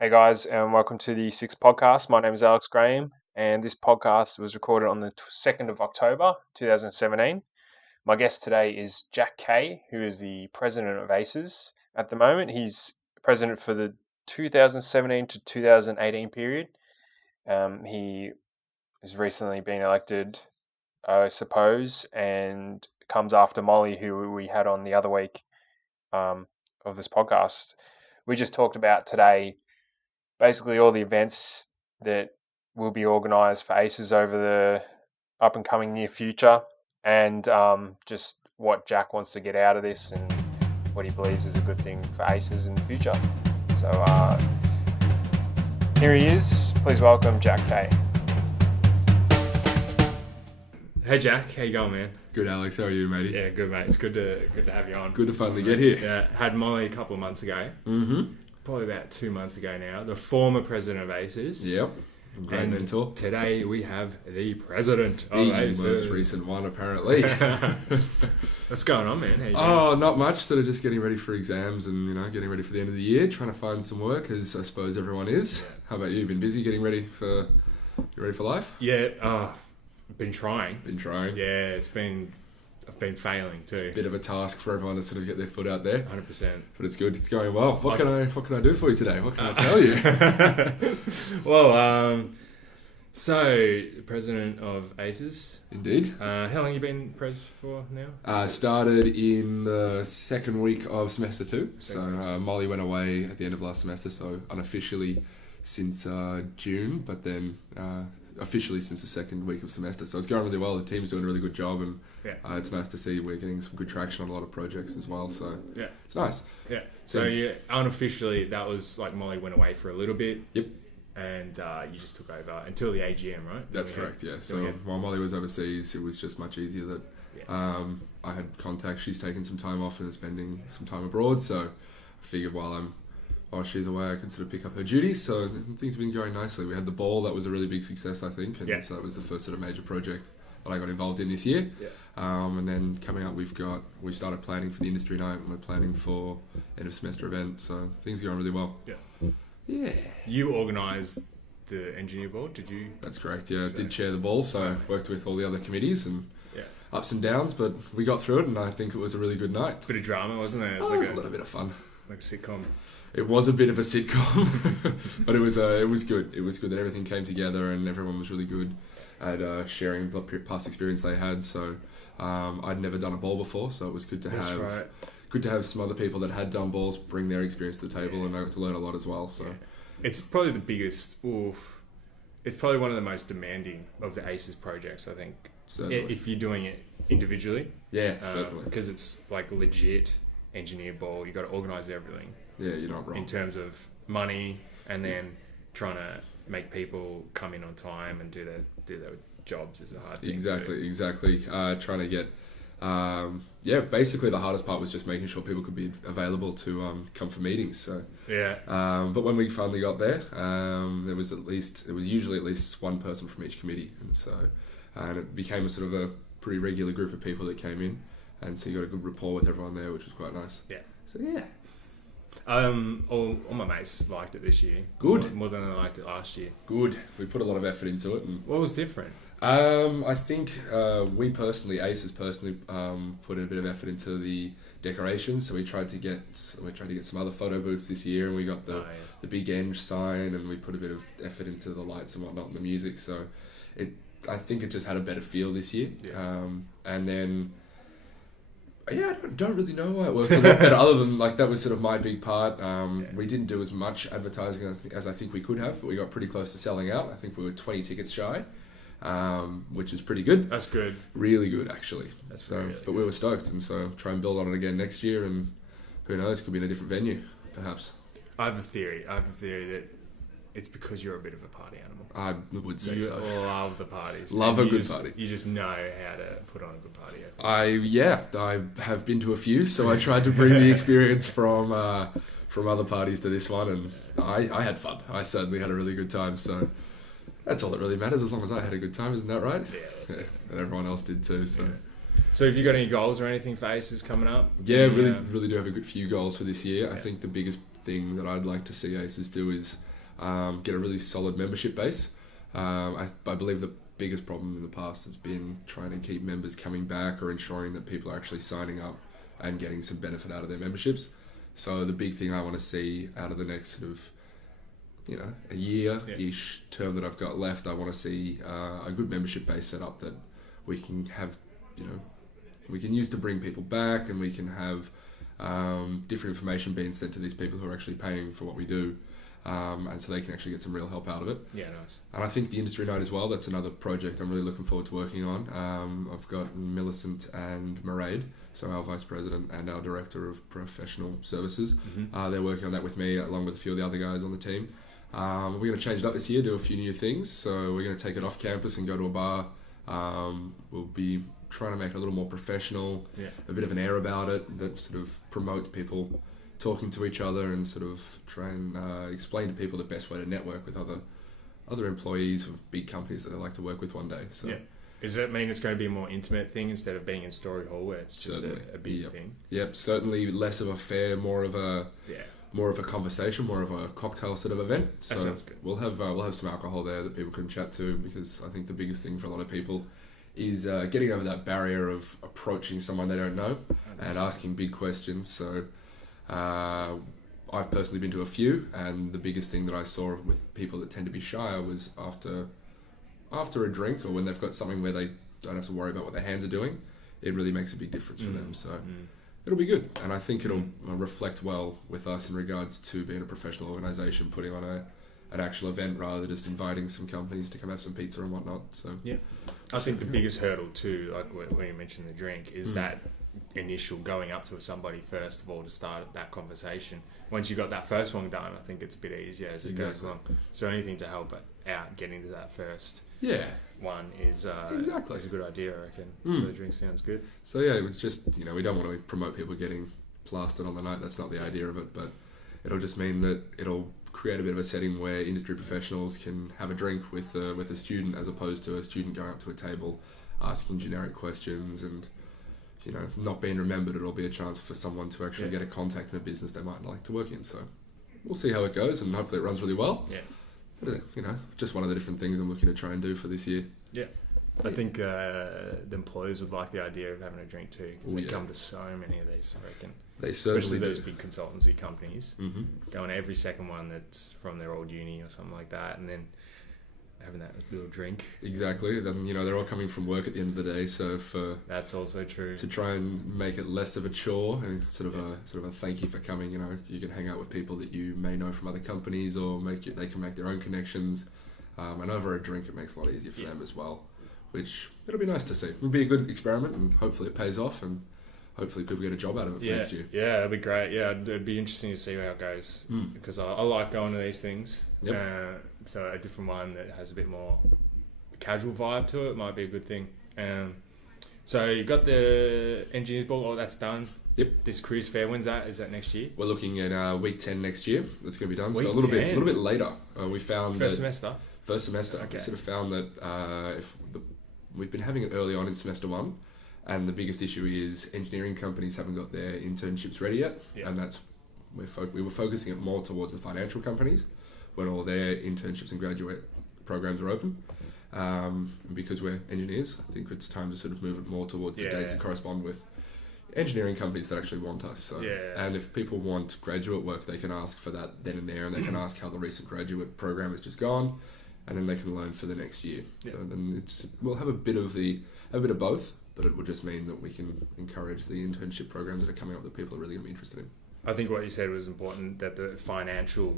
Hey guys, and welcome to the Sixth Podcast. My name is Alex Graham, and this podcast was recorded on the 2nd of October 2017. My guest today is Jack Kaye, who is the president of ACES at the moment. He's president for the 2017 to 2018 period. He has recently been elected, I suppose, and comes after Molly, who we had on the other week of this podcast. We just talked about today basically all the events that will be organised for ACES over the up and coming near future, and just what Jack wants to get out of this and what he believes is a good thing for ACES in the future. So here he is. Please welcome Jack Kaye. Hey Jack, how you going, man? Good, Alex. How are you, matey? Yeah, good, mate. It's good to have you on. Good to finally get here. Yeah, had Molly a couple of months ago. Mm-hmm. Probably about 2 months ago now, the former president of ACES. Yep. Great mentor. Today we have the president of The ACES. most recent one, apparently. What's going on, man? How you doing? Oh, not much. Sort of just getting ready for exams and, getting ready for the end of the year, trying to find some work, as I suppose everyone is. Yeah. How about you? Been busy getting ready for life? Yeah, been trying. Been trying. Yeah, I've been failing too. Bit of a task for everyone to sort of get their foot out there. 100%. But it's good. It's going well. What can I do for you today? What can I tell you? Well, so president of ACES. Indeed. How long have you been pres for now? Started in the second week of semester 2. So Molly went away at the end of last semester, so unofficially since June, but then officially since the second week of semester. So it's going really well. The team's doing a really good job, and it's nice to see we're getting some good traction on a lot of projects as well. So it's nice. Yeah. So unofficially, that was like Molly went away for a little bit. Yep. And you just took over until the AGM, right? That's correct, yeah. So while Molly was overseas, it was just much easier that I had contact. She's taken some time off and spending some time abroad, so I figured while she's away, I can sort of pick up her duties. So things have been going nicely. We had the ball. That was a really big success, I think. And so that was the first sort of major project that I got involved in this year. Yeah. And then coming up, we've started planning for the industry night, and we're planning for end of semester event. So things are going really well. Yeah. Yeah. You organised the engineer board, did you? That's correct, yeah. I did chair the ball, so I worked with all the other committees and ups and downs, but we got through it, and I think it was a really good night. Bit of drama, wasn't it? It was a little bit of fun. Like a sitcom. It was a bit of a sitcom, but it was good. It was good that everything came together and everyone was really good at sharing the past experience they had. So I'd never done a ball before, so it was good to have some other people that had done balls bring their experience to the table, and I got to learn a lot as well. So it's probably the biggest. It's probably one of the most demanding of the ACES projects, I think. Certainly. If you're doing it individually. Yeah, certainly. Because it's like legit engineer ball. You got to organise everything. Yeah, you're not wrong. In terms of money, and then trying to make people come in on time and do their jobs is a hard thing. Exactly. Trying to get, basically the hardest part was just making sure people could be available to come for meetings. So but when we finally got there, there was usually at least one person from each committee, and it became a sort of a pretty regular group of people that came in, and so you got a good rapport with everyone there, which was quite nice. Yeah. So yeah. All my mates liked it this year. Good. More than I liked it last year. Good. We put a lot of effort into it. And what was different? I think ACES personally, put a bit of effort into the decorations. So we tried to get some other photo booths this year, and we got the big Eng sign, and we put a bit of effort into the lights and whatnot and the music. So I think it just had a better feel this year. Yeah. And then. Yeah, I don't really know why it worked a lot better, other than that was sort of my big part. We didn't do as much advertising as I think we could have, but we got pretty close to selling out. I think we were 20 tickets shy, which is pretty good. That's good. Really good, actually. But we were stoked, and so try and build on it again next year, and who knows, could be in a different venue, perhaps. I have a theory that it's because you're a bit of a party animal. I would say so. You love the parties. Love a good party. You just know how to put on a good party. I have been to a few, so I tried to bring the experience from other parties to this one, and I had fun. I certainly had a really good time, so that's all that really matters, as long as I had a good time, isn't that right? Yeah, that's it. And everyone else did too, so... Yeah. So have you got any goals or anything for ACES coming up? Yeah, really do have a good few goals for this year. I think the biggest thing that I'd like to see ACES do is get a really solid membership base. I believe the biggest problem in the past has been trying to keep members coming back or ensuring that people are actually signing up and getting some benefit out of their memberships. So the big thing I want to see out of the next sort of, a year-ish term that I've got left, I want to see a good membership base set up that we can have, we can use to bring people back, and we can have different information being sent to these people who are actually paying for what we do. And so they can actually get some real help out of it. Yeah, nice. And I think the industry night as well, that's another project I'm really looking forward to working on. I've got Millicent and Mairead, so our Vice President and our Director of Professional Services. They're working on that with me, along with a few of the other guys on the team. We're going to change it up this year, do a few new things. So we're going to take it off campus and go to a bar. We'll be trying to make it a little more professional, a bit of an air about it that sort of promotes people talking to each other and sort of try and explain to people the best way to network with other employees of big companies that they like to work with one day. So, does that mean it's going to be a more intimate thing instead of being in Story Hall where it's just a big thing? Yep, certainly less of a fair, more of a conversation, more of a cocktail sort of event. So that sounds good. we'll have some alcohol there that people can chat to, because I think the biggest thing for a lot of people is getting over that barrier of approaching someone they don't know and asking big questions. So I've personally been to a few, and the biggest thing that I saw with people that tend to be shy was after a drink, or when they've got something where they don't have to worry about what their hands are doing, it really makes a big difference for them. So it'll be good, and I think it'll reflect well with us in regards to being a professional organisation, putting on an actual event rather than just inviting some companies to come have some pizza and whatnot. So I think the biggest hurdle too, like when you mentioned the drink, is that initial going up to somebody first of all to start that conversation. Once you got that first one done, I think it's a bit easier as it goes along. So anything to help out getting to that first one is a good idea, I reckon. So the drink sounds good. So it was just, we don't want to promote people getting plastered on the night. That's not the idea of it, but it'll just mean that it'll create a bit of a setting where industry professionals can have a drink with a student, as opposed to a student going up to a table asking generic questions and not being remembered. It'll be a chance for someone to actually get a contact in a business they might like to work in. So we'll see how it goes, and hopefully it runs really well. But, just one of the different things I'm looking to try and do for this year. I think the employers would like the idea of having a drink too, because they come to so many of these, I reckon. They certainly especially do. Those big consultancy companies, going to every second one that's from their old uni or something like that, and then having that little drink. Exactly. Then they're all coming from work at the end of the day, so that's also true. To try and make it less of a chore and sort of a thank you for coming. You can hang out with people that you may know from other companies, or they can make their own connections. And over a drink, it makes it a lot easier for them as well, which it'll be nice to see. It'll be a good experiment, and hopefully it pays off, and hopefully people get a job out of it for next year. Yeah, that'd be great. Yeah, it'd be interesting to see how it goes, because I like going to these things. So a different one that has a bit more casual vibe to it might be a good thing. So you got the engineers ball, that's done. Yep. This careers fair, when's that? Is that next year? We're looking at week 10 next year. That's going to be done. Week so a little bit later. We found First semester. Okay. We sort of found that we've been having it early on in semester one, and the biggest issue is engineering companies haven't got their internships ready yet, and that's we were focusing it more towards the financial companies when all their internships and graduate programs are open. Because we're engineers, I think it's time to sort of move it more towards the dates that correspond with engineering companies that actually want us. So, and if people want graduate work, they can ask for that then and there, and they can ask how the recent graduate program has just gone, and then they can learn for the next year. So then we'll have a bit of both, but it will just mean that we can encourage the internship programs that are coming up that people are really going to be interested in. I think what you said was important, that the financial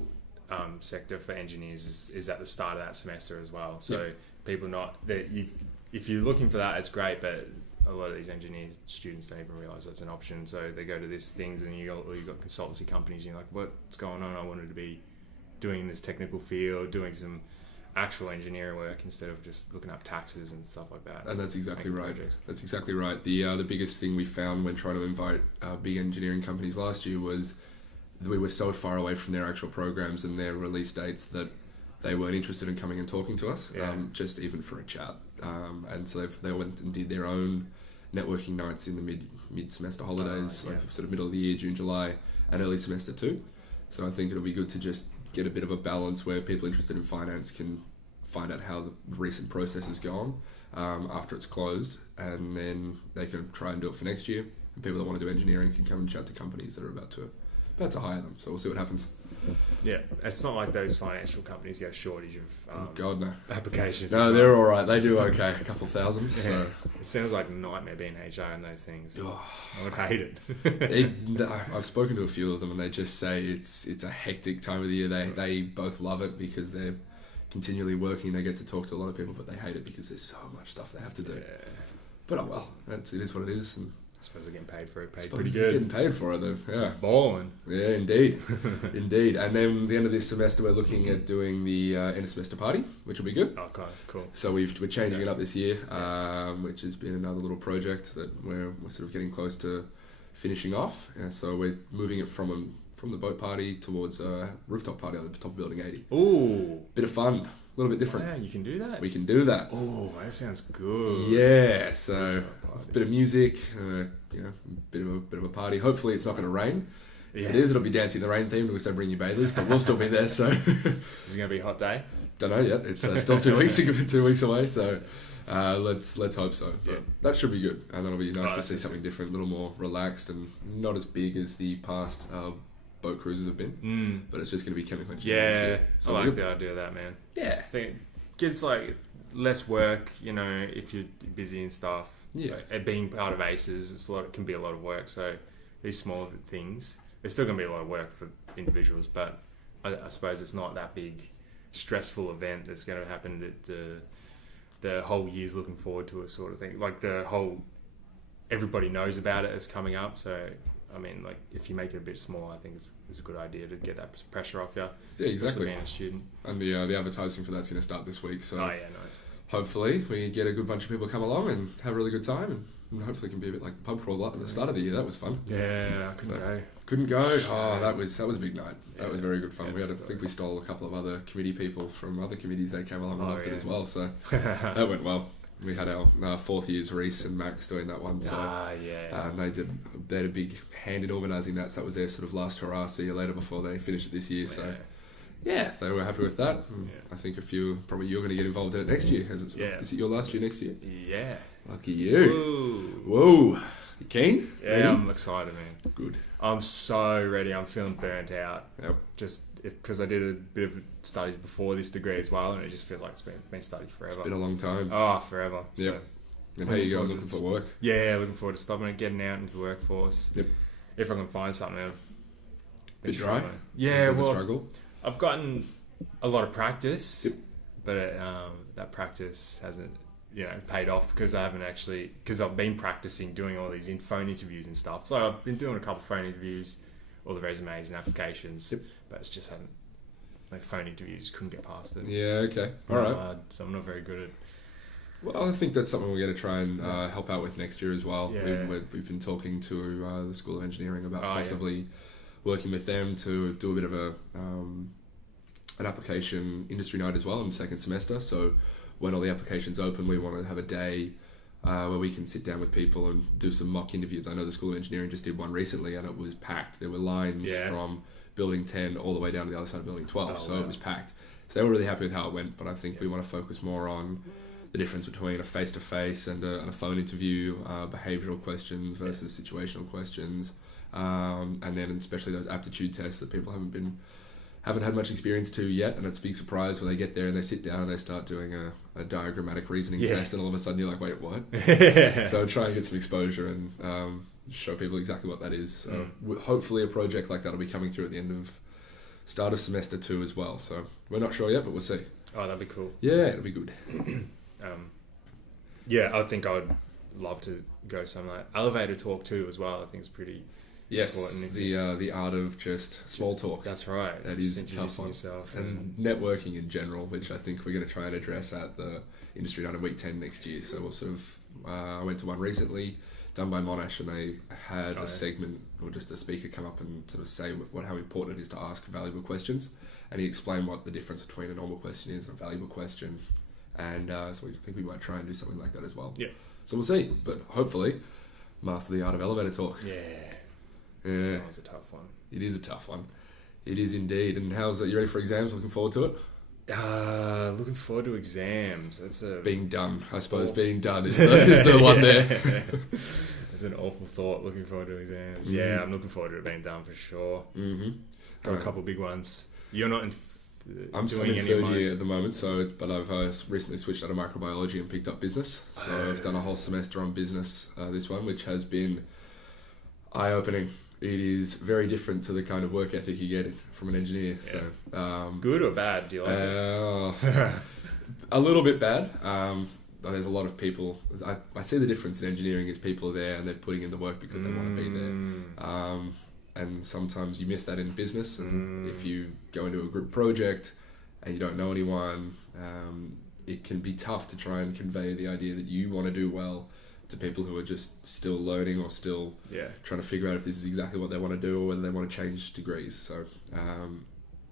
sector for engineers is at the start of that semester as well. So people if you're looking for that, it's great, but a lot of these engineer students don't even realise that's an option. So they go to these things, and you've got consultancy companies, and you're like, what's going on? I wanted to be doing this technical field, doing some actual engineering work instead of just looking up taxes and stuff like that. And that's exactly right. That's exactly right. The biggest thing we found when trying to invite big engineering companies last year was we were so far away from their actual programs and their release dates that they weren't interested in coming and talking to us, just even for a chat. And so they went and did their own networking nights in the mid-semester holidays, sort of middle of the year, June, July, and early semester too. So I think it'll be good to just get a bit of a balance where people interested in finance can find out how the recent process has gone after it's closed, and then they can try and do it for next year. And people that want to do engineering can come and chat to companies that are about to hire them. So we'll see what happens. Yeah, it's not like those financial companies get a shortage of God, no. applications. No, they're all right. They do okay, a couple thousand. Yeah. So it sounds like a nightmare being HR and those things. I would hate it. I've spoken to a few of them, and they just say it's a hectic time of the year. They both love it because they're continually working. They get to talk to a lot of people, but they hate it because there's so much stuff they have to do. Yeah. But oh well, it is what it is. And I suppose they're getting paid for it. Paid pretty good. Getting paid for it, though. Yeah. Balling. Yeah, indeed. Indeed. And then the end of this semester, we're looking at doing the end of semester party, which will be good. Okay, cool. So we're changing it up this year, which has been another little project that we're sort of getting close to finishing off. And so we're moving it from the boat party towards a rooftop party on the top of Building 80. Ooh. Bit of fun. A little bit different. Yeah, you can do that? We can do that. Oh, that sounds good. Yeah, so a bit of music, a bit of a party. Hopefully it's not going to rain. Yeah. If it is, it'll be dancing in the rain theme. We'll say bring your bathers, but we'll still be there. So is it going to be a hot day? Don't know yet. It's still 2 weeks. 2 weeks away. So let's hope so. But yeah, that should be good, and that'll be nice to see something different, a little more relaxed and not as big as the past boat cruises have been, but it's just going to be chemical engineering. Yeah, so I like the idea of that, man. Yeah, I think it gives like less work, if you're busy and stuff. Yeah, like, being part of ACES, it can be a lot of work. So these small things, there's still going to be a lot of work for individuals, but I suppose it's not that big, stressful event that's going to happen that the whole year's looking forward to it, sort of thing. Like everybody knows about it as coming up, so. I mean, like, if you make it a bit smaller, I think it's a good idea to get that pressure off you. Yeah, exactly. Being a student. And the advertising for that's going to start this week. So nice. Hopefully we get a good bunch of people come along and have a really good time, and hopefully it can be a bit like the pub crawl at the start of the year. That was fun. Yeah, I couldn't go. Oh, that was a big night. Yeah, that was very good fun. I think we stole a couple of other committee people from other committees. They came along and loved it as well. So that went well. We had our fourth years, Reese and Max, doing that one. So, and they had a big hand in organising that. So that was their sort of last hurrah, see you later before they finished it this year. So, yeah, they were happy with that. I think probably you're going to get involved in it next year. Is it your last year next year? Yeah. Lucky you. Whoa. You keen? Yeah, ready? I'm excited, man. Good. I'm so ready. I'm feeling burnt out. Yep. Because I did a bit of studies before this degree as well, and it just feels like it's been studied forever. It's been a long time. Oh, forever. Yep. So, and how you going looking for work? Yeah, looking forward to stopping it, getting out into the workforce. Yep. If I can find something. Bit dry? Yeah, well, struggle. I've gotten a lot of practice, yep. but that practice hasn't paid off because I've been practicing doing all these phone interviews and stuff. So I've been doing a couple of phone interviews, all the resumes and applications, but it's just phone interviews couldn't get past it. Yeah, okay. All right. So I'm not very good at. Well, I think that's something we're going to try and help out with next year as well. Yeah. We've been talking to the School of Engineering about possibly working with them to do a bit of an application industry night as well in the second semester. So when all the applications open, we want to have a day where we can sit down with people and do some mock interviews. I know the School of Engineering just did one recently and it was packed. There were lines from Building 10 all the way down to the other side of Building 12, it was packed. So they were really happy with how it went, but I think we want to focus more on the difference between a face-to-face and a phone interview, behavioural questions versus situational questions, and then especially those aptitude tests that people haven't had much experience to yet, and it's a big surprise when they get there and they sit down and they start doing a diagrammatic reasoning test, and all of a sudden you're like, wait, what? So try and get some exposure and show people exactly what that is. So hopefully a project like that will be coming through at the end of start of semester 2 as well. So we're not sure yet, but we'll see. Oh, that'd be cool. Yeah, it'll be good. I think I would love to go to something like elevator talk too as well. I think it's pretty important. The art of just small talk. That's right. That is tough one. Yourself and networking in general, which I think we're going to try and address at the industry night in week 10 next year. So we'll sort of I went to one recently done by Monash, and they had a segment or just a speaker come up and sort of say how important it is to ask valuable questions, and he explained what the difference between a normal question is and a valuable question, and so we think we might try and do something like that as well. Yeah. So we'll see, but hopefully master the art of elevator talk. Yeah. Yeah. That was a tough one. It is a tough one. It is indeed. And how's it? You ready for exams? Looking forward to it? Looking forward to exams. That's being done. I suppose being done is the one there. It's an awful thought. Looking forward to exams. Mm-hmm. Yeah, I'm looking forward to it being done for sure. Mm-hmm. Got a couple of big ones. You're not in. I'm still in third year at the moment, but I've recently switched out of microbiology and picked up business. So I've done a whole semester on business this one, which has been eye-opening. It is very different to the kind of work ethic you get from an engineer. Yeah. So, good or bad? Do you like it? A little bit bad. There's a lot of people. I see the difference in engineering is people are there and they're putting in the work because they want to be there. And sometimes you miss that in business. And if you go into a group project and you don't know anyone, it can be tough to try and convey the idea that you want to do well to people who are just still learning or still trying to figure out if this is exactly what they want to do or whether they want to change degrees. So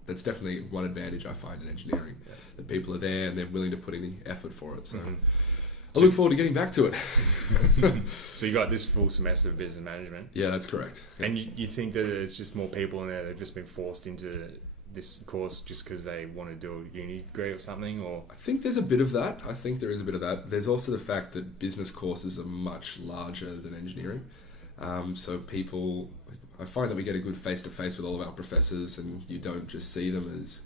that's definitely one advantage I find in engineering, that people are there and they're willing to put in the effort for it. So I look forward to getting back to it. So you got this full semester of business management. Yeah, that's correct. Yeah. And you think that it's just more people in there that have just been forced into this course just because they want to do a uni degree or something? Or I think there's a bit of that. I think there is a bit of that. There's also the fact that business courses are much larger than engineering. So people, I find that we get a good face-to-face with all of our professors, and you don't just see them as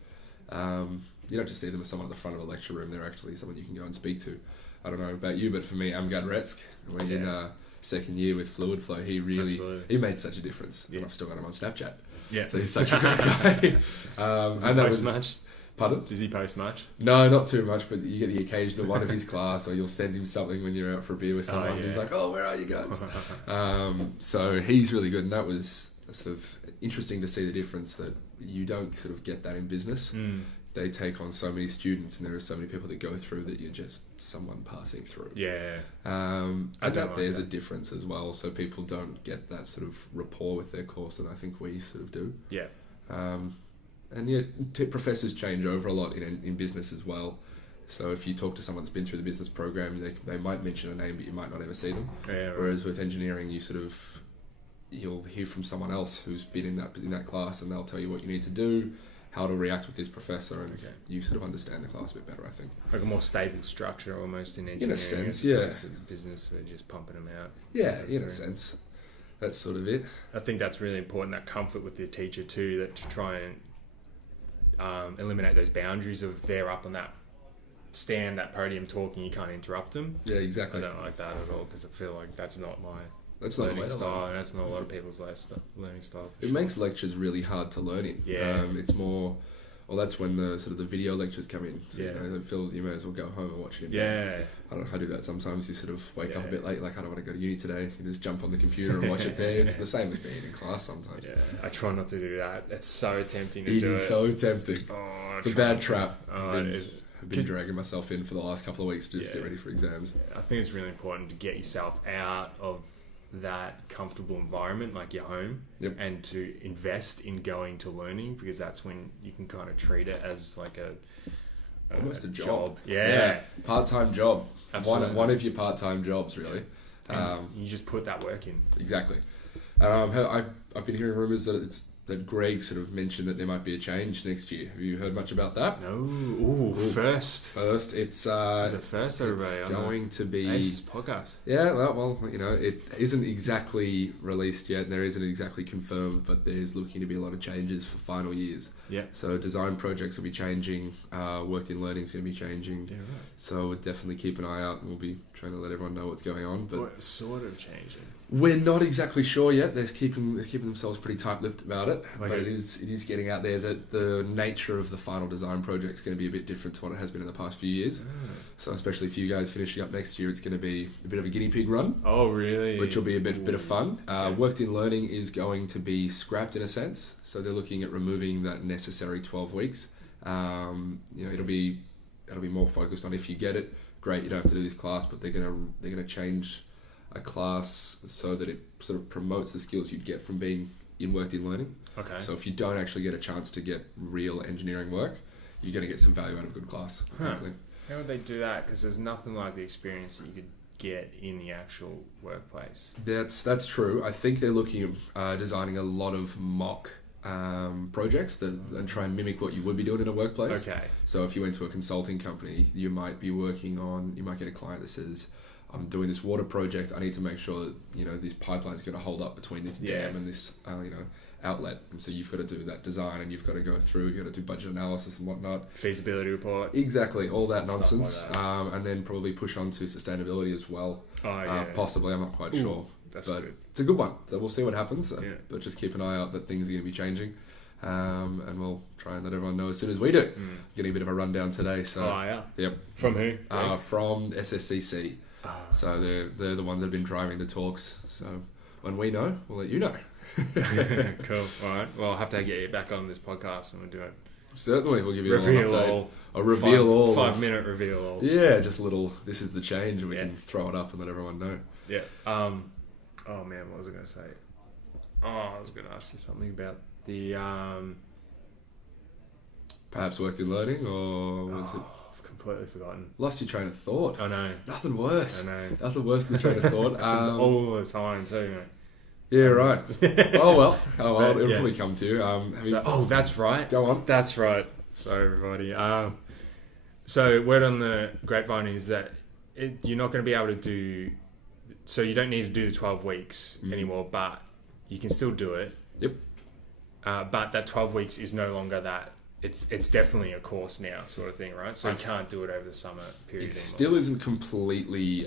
someone at the front of a lecture room. They're actually someone you can go and speak to. I don't know about you, but for me, Amgad Retsk, when in second year with Fluid Flow, he made such a difference. Yeah. And I've still got him on Snapchat. Yeah. So he's such a great guy. Does he post much? Pardon? Does he post much? No, not too much, but you get the occasional one of his class, or you'll send him something when you're out for a beer with someone. He's like, "Oh, where are you guys?" So he's really good, and that was sort of interesting to see the difference that you don't sort of get that in business. They take on so many students, and there are so many people that go through that you're just someone passing through. Yeah. And that there's a difference as well. So people don't get that sort of rapport with their course that I think we sort of do. Yeah. And professors change over a lot in business as well. So if you talk to someone that's been through the business program, they might mention a name, but you might not ever see them. Yeah, right. Whereas with engineering, you'll hear from someone else who's been in that class, and they'll tell you what you need to do, how to react with this professor, and you sort of understand the class a bit better, I think. Like a more stable structure almost in engineering. In a sense, yeah. Business, they're just pumping them out. Yeah, in a sense. That's sort of it. I think that's really important, that comfort with the teacher too, that to try and eliminate those boundaries of they're up on that stand, that podium talking, you can't interrupt them. Yeah, exactly. I don't like that at all, because I feel like that's not my learning style, and that's not a lot of people's learning style. It makes lectures really hard to learn in. Yeah. It's more, that's when the sort of the video lectures come in. So, you may as well go home and watch it in bed. I do that sometimes. You sort of wake up a bit late, like I don't want to go to uni today. You just jump on the computer and watch it there. It's the same as being in class sometimes. Yeah, I try not to do that. It's so tempting to do it. It is so tempting. It's a bad trap. I've been Just dragging myself in for the last couple of weeks to just get ready for exams. I think it's really important to get yourself out of that comfortable environment, like your home, and to invest in going to learning, because that's when you can kind of treat it as like almost a job. Yeah. Part-time job. Absolutely. One of your part-time jobs, really. You just put that work in. Exactly. I've been hearing rumours that Greg sort of mentioned that there might be a change next year. Have you heard much about that? No. Ooh. First. It's this is a first, everybody. It's going to be Ace's podcast. Yeah. Well, it isn't exactly released yet, and there isn't exactly confirmed, but there's looking to be a lot of changes for final years. Yeah. So design projects will be changing. Worked in learning is going to be changing. Yeah, right. So we'll definitely keep an eye out, and we'll be trying to let everyone know what's going on. But what sort of changing? We're not exactly sure yet. They're keeping themselves pretty tight-lipped about it, but it is getting out there that the nature of the final design project is going to be a bit different to what it has been in the past few years. So especially for you guys finishing up next year, it's going to be a bit of a guinea pig run. Oh, really? Which will be a bit of fun. Worked in learning is going to be scrapped in a sense. So they're looking at removing that necessary 12 weeks. It'll be more focused on if you get it, great. You don't have to do this class, but they're gonna change a class so that it sort of promotes the skills you'd get from being worked in learning. Okay. So if you don't actually get a chance to get real engineering work, you're going to get some value out of a good class. How would they do that? Because there's nothing like the experience that you could get in the actual workplace. That's true. I think they're looking at designing a lot of mock projects and try and mimic what you would be doing in a workplace. Okay. So if you went to a consulting company, you might get a client that says, I'm doing this water project. I need to make sure that, this pipeline is going to hold up between this dam and this, outlet. And so you've got to do that design, and you've got to go through, you've got to do budget analysis and whatnot. Feasibility report. Exactly. All that Stuff nonsense. like that. And then probably push on to sustainability as well. Oh, yeah. Possibly. I'm not quite sure. That's but good. it's a good one. So we'll see what happens. Yeah. But just keep an eye out that things are going to be changing. And we'll try and let everyone know as soon as we do. Getting a bit of a rundown today. So, Yep. From who? From SSCC. So they're the ones that have been driving the talks. So when we know, we'll let you know. Cool. All right. Well, I'll have to get you back on this podcast and we'll do it. Certainly, we'll give you Reveal an update. all. A reveal all. 5-minute reveal all. Yeah, just a little. This is the change, and we can throw it up and let everyone know. Yeah. Oh man, what was I going to say? Oh, I was going to ask you something about the. Perhaps worked in learning, or was it? I've completely forgotten. Lost your train of thought. I know. Nothing worse. I know. Nothing worse than train of thought. Happens all the time too, mate. Yeah, right. Oh well. It'll probably come to you. That's right. Go on. That's right. So everybody. So word on the grapevine is that you're not going to be able to do. So you don't need to do the 12 weeks anymore, but you can still do it. Yep. But that 12 weeks is no longer that. It's definitely a course now, sort of thing, right? So you can't do it over the summer period anymore. Still isn't completely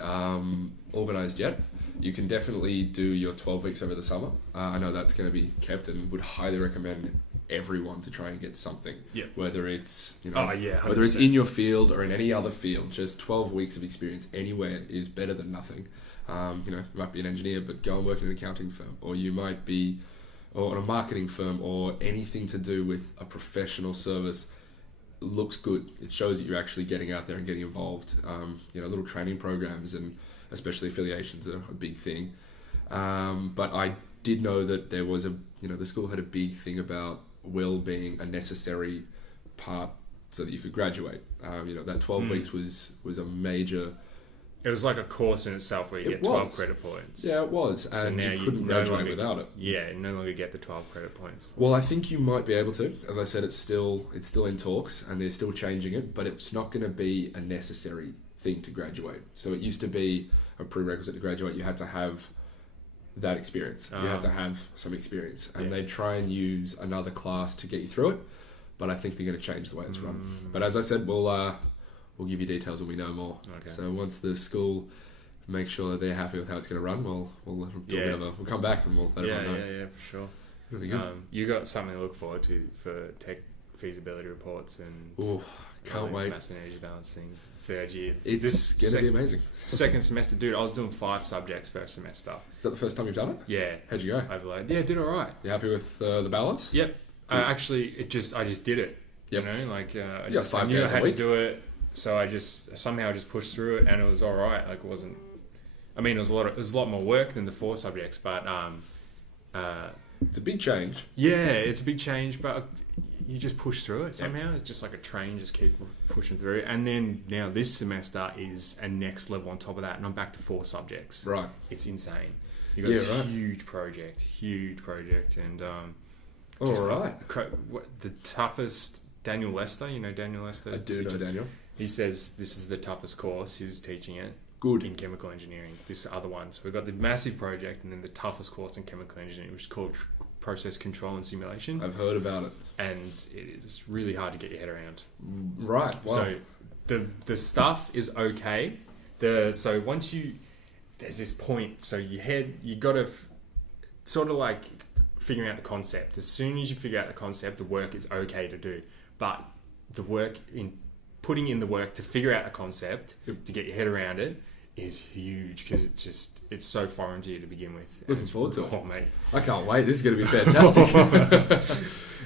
organised yet. You can definitely do your 12 weeks over the summer. I know that's going to be kept, and would highly recommend everyone to try and get something. Yeah. Whether it's whether it's in your field or in any other field, just 12 weeks of experience anywhere is better than nothing. You might be an engineer, but go and work in an accounting firm, or you might be or a marketing firm, or anything to do with a professional service. Looks good. It shows that you're actually getting out there and getting involved. Little training programs and especially affiliations are a big thing. But I did know that there was the school had a big thing about will being a necessary part so that you could graduate. That 12 weeks was a major. It was like a course in itself where you get 12 credit points. Yeah, it was. So and now you couldn't graduate without it. Yeah, you no longer get the 12 credit points. Well, I think you might be able to. As I said, it's still in talks, and they're still changing it, but it's not going to be a necessary thing to graduate. So it used to be a prerequisite to graduate. You had to have that experience. You had to have some experience. And they try and use another class to get you through it, but I think they're going to change the way it's run. But as I said, we'll give you details when we know more. Okay. So once the school makes sure that they're happy with how it's going to run, we'll do we'll come back and we'll let everyone know. Yeah, for sure. Really good. You got something to look forward to for tech feasibility reports and can't wait. Mass and energy balance things. Third year. It's going to be amazing. Second semester, dude. I was doing 5 subjects first semester. Is that the first time you've done it? Yeah. How'd you go? Overload. Yeah, did all right. You happy with the balance? Yep. I just did it. Yep. I just 5 knew days I had a week. to do it. So I just somehow pushed through it, and it was all right. Like, it wasn't. I mean, it was a lot more work than the 4 subjects, but it's a big change. Yeah, it's a big change, but you just push through it somehow. It's just like a train, just keep pushing through. And then now this semester is a next level on top of that, and I'm back to 4 subjects. Right, it's insane. You got this huge project, and the toughest. Daniel Lester, you know Daniel Lester? I do know Daniel. He says this is the toughest course. He's teaching it. Good. In chemical engineering. This other one. So we've got the massive project and then the toughest course in chemical engineering, which is called process control and simulation. I've heard about it. And it is really hard to get your head around. Right. Wow. So the stuff is okay. So once there's this point. So you got to sort of like figuring out the concept. As soon as you figure out the concept, the work is okay to do. But the work in putting in the work to figure out the concept, to get your head around it, is huge because it's so foreign to you to begin with. Looking forward to it. Oh, mate. I can't wait. This is going to be fantastic.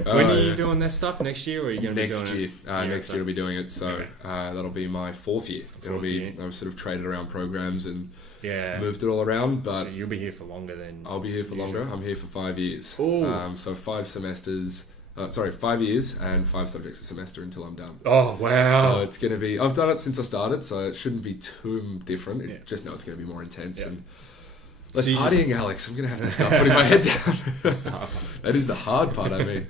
When are you doing this stuff? Next year, or are you going to be doing it? Next year I'll be doing it. So that'll be my 4th year. I've sort of traded around programs and moved it all around. But so you'll be here for longer than I'll be here for longer. I'm here for 5 years. So 5 semesters. 5 years and 5 subjects a semester until I'm done. Oh, wow. So it's going to be... I've done it since I started, so it shouldn't be too different. Just know it's going to be more intense. And Less partying, Alex. I'm going to have to start putting my head down. That is the hard part. I mean,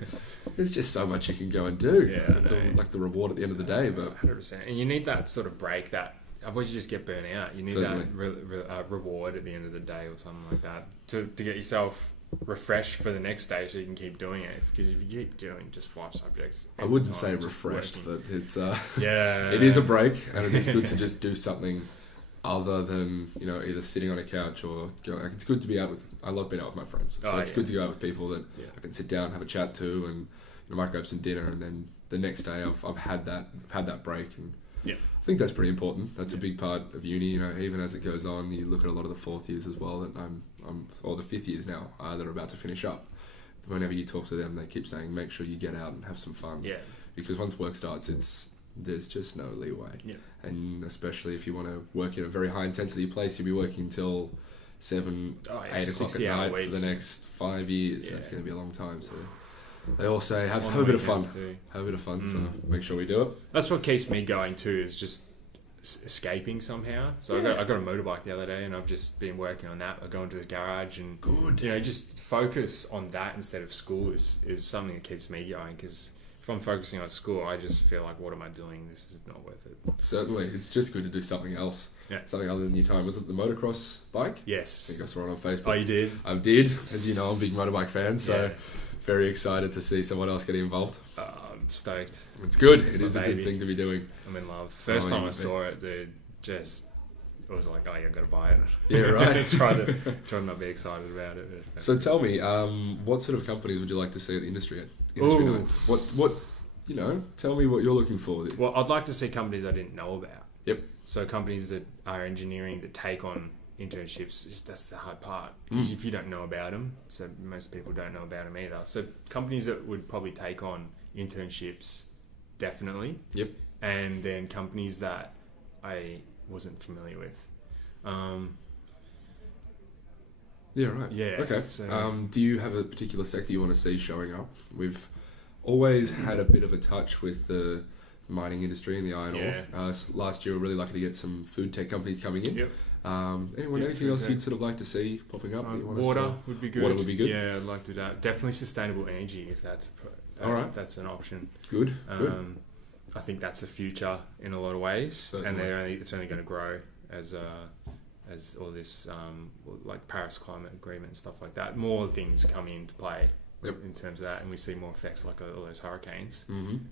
there's just so much you can go and do until like the reward at the end of the day. But 100%. And you need that sort of break that. Otherwise, you just get burnt out. You need that reward at the end of the day or something like that to get yourself refreshed for the next day so you can keep doing it. Because if you keep doing just 5 subjects... I wouldn't say refreshed, but it's... yeah. It is a break, and it is good to just do something other than, you know, either sitting on a couch or going... Like, it's good to be out with... I love being out with my friends. So it's good to go out with people that I can sit down, have a chat to, and I might grab some dinner, and then the next day I've had that break, and I think that's pretty important. That's a big part of uni. You know, even as it goes on, you look at a lot of the 4th years as well, that or the 5th years now that are about to finish up. Whenever you talk to them, they keep saying, make sure you get out and have some fun. Yeah. Because once work starts, there's just no leeway. Yeah. And especially if you want to work in a very high intensity place, you'll be working till 7, 8 o'clock at night for the next 5 years. Yeah. That's going to be a long time. So they all say, have a bit of fun. Have a bit of fun, so make sure we do it. That's what keeps me going too, is just escaping somehow. So I got a motorbike the other day, and I've just been working on that. I go into the garage and just focus on that instead of school is something that keeps me going, because if I'm focusing on school, I just feel like, what am I doing? This is not worth it. Certainly. It's just good to do something else. Yeah. Something other than your time. Was it the motocross bike? Yes. I think I saw it on Facebook. Oh, you did? I did. As you know, I'm a big motorbike fan, so very excited to see someone else getting involved. I'm stoked. It's good. It is a good thing to be doing. I'm in love. First time I saw it, dude, it was like, oh, I've got to buy it. Yeah, right. try to not be excited about it. So tell me, what sort of companies would you like to see at the industry night? What tell me what you're looking for. Well, I'd like to see companies I didn't know about. Yep. So companies that are engineering, that take on internships, that's the hard part. Because if you don't know about them, so most people don't know about them either. So companies that would probably take on internships, definitely. Yep. And then companies that I wasn't familiar with. Yeah, right. Yeah. Okay. So, do you have a particular sector you want to see showing up? We've always had a bit of a touch with the mining industry and the iron ore. Last year, we were really lucky to get some food tech companies coming in. Yep. Anything else you'd sort of like to see popping up? Water would be good. Water would be good. Yeah, I'd like to do that. Definitely sustainable energy, if that's all right. That's an option. Good. I think that's the future in a lot of ways. Certainly. And it's only going to grow as all this like Paris Climate Agreement and stuff like that. More things come into play. Yep. In terms of that, and we see more effects like all those hurricanes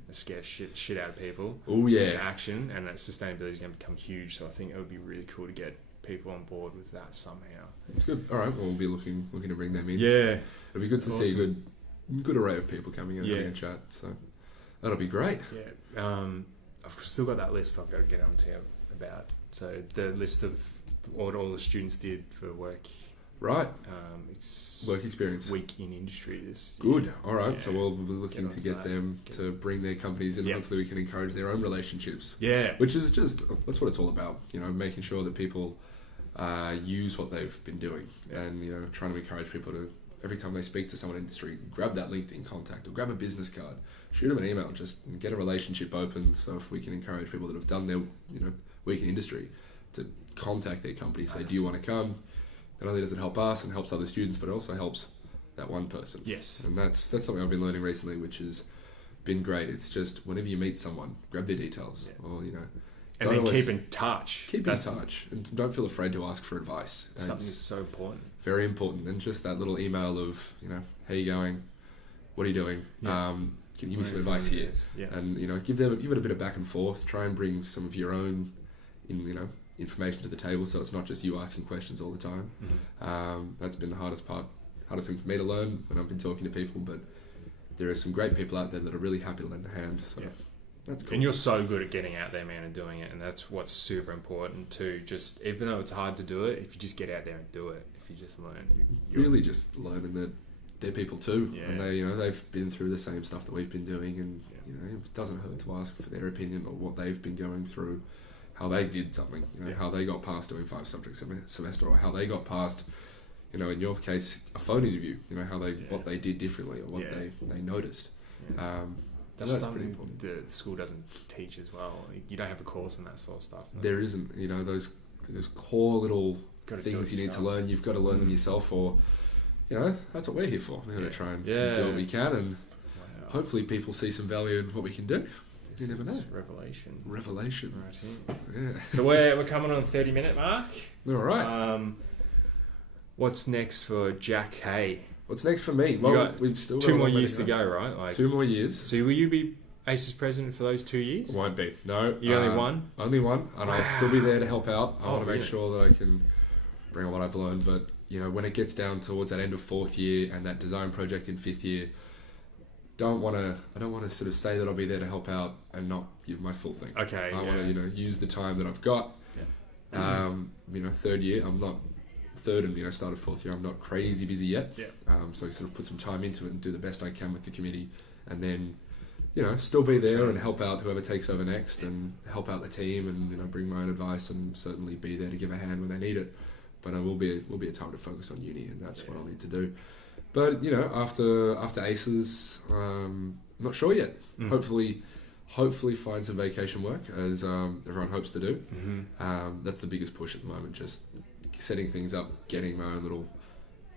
that scare shit out of people into action, and that sustainability is going to become huge. So I think it would be really cool to get people on board with that somehow. That's good. All right, well, we'll be looking to bring them in. Yeah, it'll be good to see a good array of people coming in and having a chat. So that'll be great. Yeah, I've still got that list I've got to get on to you about. So the list of what all the students did for work. Right. It's work experience. Week in industry. Good. All right. So we'll be looking to get them to bring their companies in. And hopefully we can encourage their own relationships. Yeah. Which is that's what it's all about. You know, making sure that people use what they've been doing, and trying to encourage people to, every time they speak to someone in industry, grab that LinkedIn contact or grab a business card, shoot them an email, just get a relationship open. So if we can encourage people that have done their week in industry to contact their company, say, do you want to come? Not only does it help us and helps other students, but it also helps that one person. Yes. And that's something I've been learning recently, which has been great. It's just whenever you meet someone, grab their details, or and then keep in touch. Keep in touch, and don't feel afraid to ask for advice. Something is so important. Very important, and just that little email of how you going, what are you doing? Yeah. Can you give me some advice here? Yeah. And give it a bit of back and forth. Try and bring some of your own, information to the table, so it's not just you asking questions all the time. That's been the hardest thing for me to learn when I've been talking to people, but there are some great people out there that are really happy to lend a hand, so that's cool. And you're so good at getting out there, man, and doing it, and that's what's super important too. Just even though it's hard to do it, if you just get out there and do it, if you just learn, you're really just learning that they're people too, and they they've been through the same stuff that we've been doing, and it doesn't hurt to ask for their opinion or what they've been going through, how they did something, how they got past doing 5 subject semester, or how they got past, in your case, a phone interview, how they what they did differently or what they noticed. That's something the school doesn't teach as well. You don't have a course in that sort of stuff. No? There isn't, those core little things you need to learn, you've got to learn them yourself, or, that's what we're here for. We're going to try and do what we can, and hopefully people see some value in what we can do. You never know. Revelations. Right. Yeah. So we're coming on the 30-minute mark. All right. What's next for Jack Kaye? What's next for me? Well, we've still got 2 more years to go, right? Like 2 more years. So will you be ACES president for those 2 years? Won't be. No. You only one? Only one, and I'll still be there to help out. I want to make sure that I can bring on what I've learned, but when it gets down towards that end of 4th year and that design project in 5th year, I don't want to sort of say that I'll be there to help out and not give my full thing. Okay. I want to use the time that I've got. Yeah. 3rd year, I'm not 3rd and started 4th year. I'm not crazy busy yet. Yeah. So I sort of put some time into it and do the best I can with the committee, and then still be there and help out whoever takes over next, and help out the team, and bring my own advice, and certainly be there to give a hand when they need it. But it will be a time to focus on uni, and that's what I'll need to do. But after ACES, I'm not sure yet. Hopefully find some vacation work, as everyone hopes to do. That's the biggest push at the moment, just setting things up, getting my own little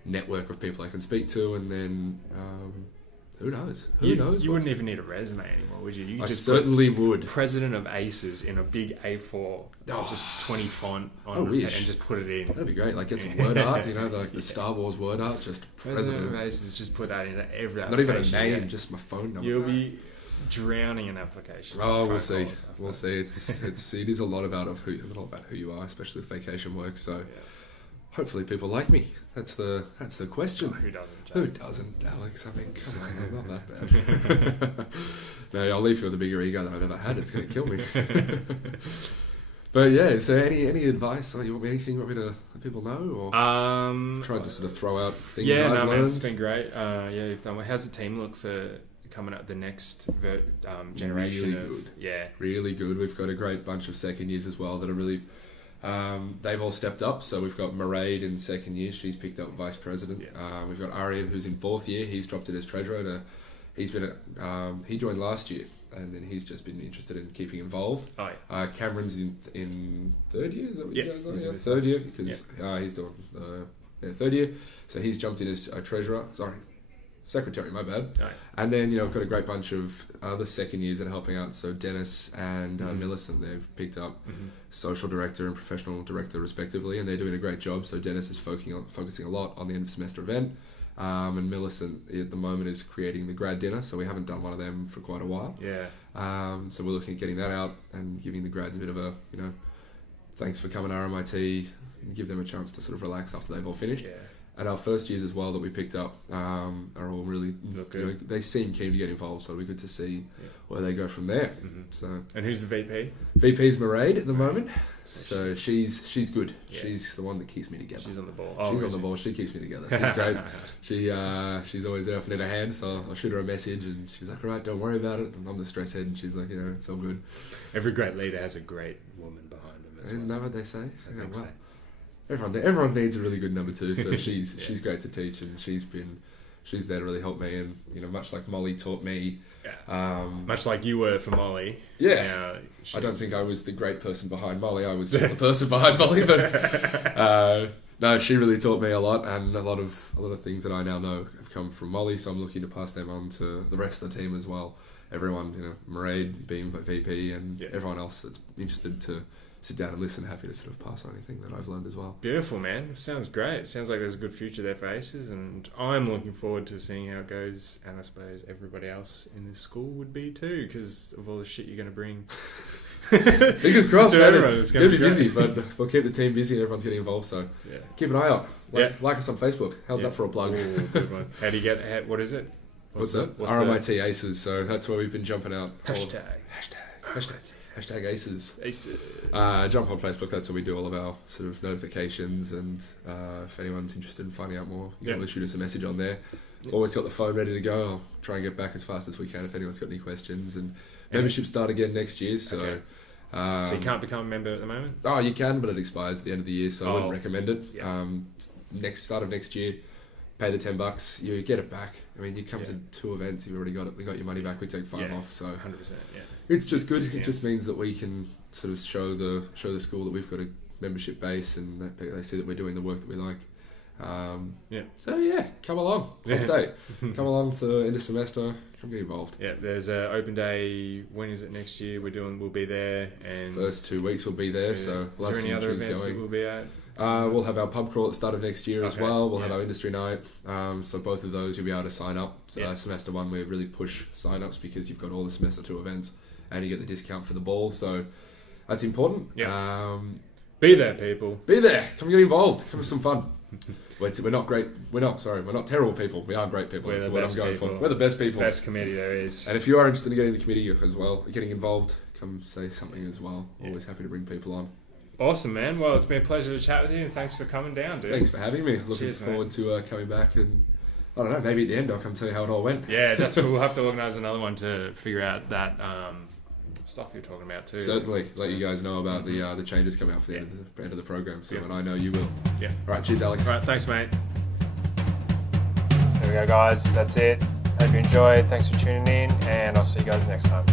network of people I can speak to, and then who knows? Who knows? You wouldn't even need a resume anymore, would you? I certainly would. President of ACES in a big A4, just 20 font on and just put it in. That'd be great. Like, get some word art, the Star Wars word art. Just President of ACES, just put that into every application. Not even a name, yeah. just my phone number. You'll be drowning in applications. Oh, we'll see. We'll see. It is a lot about who you are, especially with vacation work. So. Hopefully people like me. That's the question. Oh, who doesn't, Jack? Who doesn't, Alex? I mean, come on, I'm not that bad. No, I'll leave you with a bigger ego than I've ever had. It's going to kill me. But yeah, so any advice? Anything you want me to let people know? Or tried to sort of throw out things I've learned? Man, it's been great. You've done well. How's the team look for coming up the next generation? Really good. We've got a great bunch of second years as well that are really... they've all stepped up, so we've got Mairead in 2nd year. She's picked up vice president. We've got Arya, who's in 4th year. He's dropped it as treasurer. He joined last year, and then he's just been interested in keeping involved. Cameron's in 3rd year. Is that what you guys are? 3rd year, because he's doing 3rd year. So he's jumped in as treasurer. Secretary, my bad. Right. And then, I've got a great bunch of other second years that are helping out. So Dennis and Millicent, they've picked up social director and professional director respectively, and they're doing a great job. So Dennis is focusing a lot on the end of semester event, and Millicent at the moment is creating the grad dinner. So we haven't done one of them for quite a while. Yeah. So we're looking at getting that out and giving the grads a bit of a, thanks for coming to RMIT, and give them a chance to sort of relax after they've all finished. Yeah. And our first years as well that we picked up are all really they seem keen to get involved, so it'll be good to see where they go from there. So, and who's the VP? VP's Mairead at the moment. So she's good. Yeah. She's the one that keeps me together. She's on the ball. She's on the ball. She keeps me together. She's great. She's always there if I need a hand, so I'll shoot her a message and she's like, all right, don't worry about it. And I'm the stress head and she's like, it's all good. Every great leader has a great woman behind them as Isn't that what they say? I think so. Everyone needs a really good number 2, so she's great to teach, and she's there to really help me, and much like Molly taught me, much like you were for Molly. Yeah, I don't think I was the great person behind Molly. I was just the person behind Molly, but no, she really taught me a lot, and a lot of things that I now know have come from Molly. So I'm looking to pass them on to the rest of the team as well. Everyone, Mairead being VP, and everyone else that's interested to sit down and listen, happy to sort of pass on anything that I've learned as well. Beautiful, man. It sounds great. It sounds like there's a good future there for ACES, and I'm looking forward to seeing how it goes, and I suppose everybody else in this school would be too, because of all the shit you're going to bring. Fingers crossed, man. It's going to be great. busy, but we'll keep the team busy and everyone's getting involved, so keep an eye out. Like us on Facebook. How's that for a plug? Ooh, good one. How do you get... what is it? What's that? RMIT ACES, so that's where we've been jumping out. Hashtag ACES. ACES. Jump on Facebook. That's where we do all of our sort of notifications, and if anyone's interested in finding out more, you can always shoot us a message on there. Always got the phone ready to go. I'll try and get back as fast as we can if anyone's got any questions. And memberships start again next year, so so you can't become a member at the moment? Oh, you can, but it expires at the end of the year, so I wouldn't recommend it. Start of next year, pay the $10, you get it back. I mean, you come to 2 events, you've already got it. We got your money back. We take 5 off, so 100%. It's just good. It just means that we can sort of show the school that we've got a membership base, and they see that we're doing the work that we like. So come along. Top day. Come along to end of semester. Come get involved. Yeah, there's an open day. When is it next year? We'll be there, and first 2 weeks we'll be there. So we'll is there any other events that we'll be at? We'll have our pub crawl at the start of next year as well. We'll have our industry night. So both of those you'll be able to sign up. So semester 1 we really push sign-ups because you've got all the semester 2 events and you get the discount for the ball. So that's important. Yeah. Be there, people. Be there. Come get involved. Come have some fun. We're not terrible people. We are great people. That's what I'm going for. We're the best people. Best committee there is. And if you are interested in getting in the committee as well, getting involved, come say something as well. Always happy to bring people on. Awesome, man. Well, it's been a pleasure to chat with you, and thanks for coming down, dude. Thanks for having me. Looking forward to coming back, and I don't know, maybe at the end I'll come tell you how it all went. Yeah, that's what we'll have to organise another one to figure out that stuff you're talking about too. Certainly, let you guys know about the changes coming out for the end of the program. So, and I know you will. Yeah. All right. Cheers, Alex. All right. Thanks, mate. There we go, guys. That's it. Hope you enjoyed. Thanks for tuning in, and I'll see you guys next time.